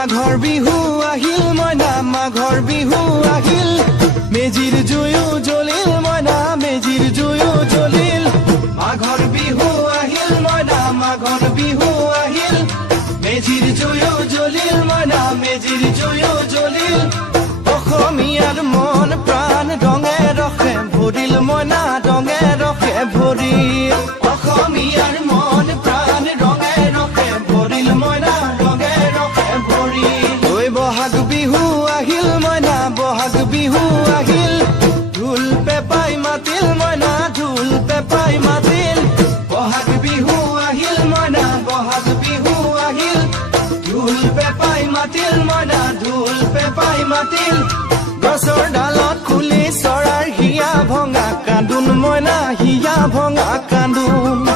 মাঘৰ বিহু আহিল মইনা মাঘৰ বিহু আহিল মেজিৰ জুয়ো জ্বলিল মইনা মেজিৰ জুয়ো জ্বলিল মাঘৰ বিহু আহিল মইনা মাঘৰ বিহু আহিল মেজিৰ জুয়ো জ্বলিল মইনা মেজিৰ জুয়ো জ্বলিল অসমীয়াৰ মন প্ৰাণ ৰঙে ৰসে ভৰিল মইনা ৰঙে ৰসে ভৰিল অসমীয়াৰ মন প্ৰাণ ৰঙে ৰসে ভৰিল মইনা ৰঙে ৰসে ভৰিল ঐ বহাগ বিহু আহিল মইনা বহাগ বিহু আহিল ঢোল পেপাই মাতিল মইনা ঢোল পেপাই মাতিল বহাগ বিহু আহিল মইনা বহাগ বিহু আহিল ঢোল পেপাই মাতিল মইনা ঢোল পেপাই মাতিল গছৰ ডালত খুলি চৰাৰ হিয়া ভঙা কান্দোন মইনা হিয়া ভঙা কান্দোন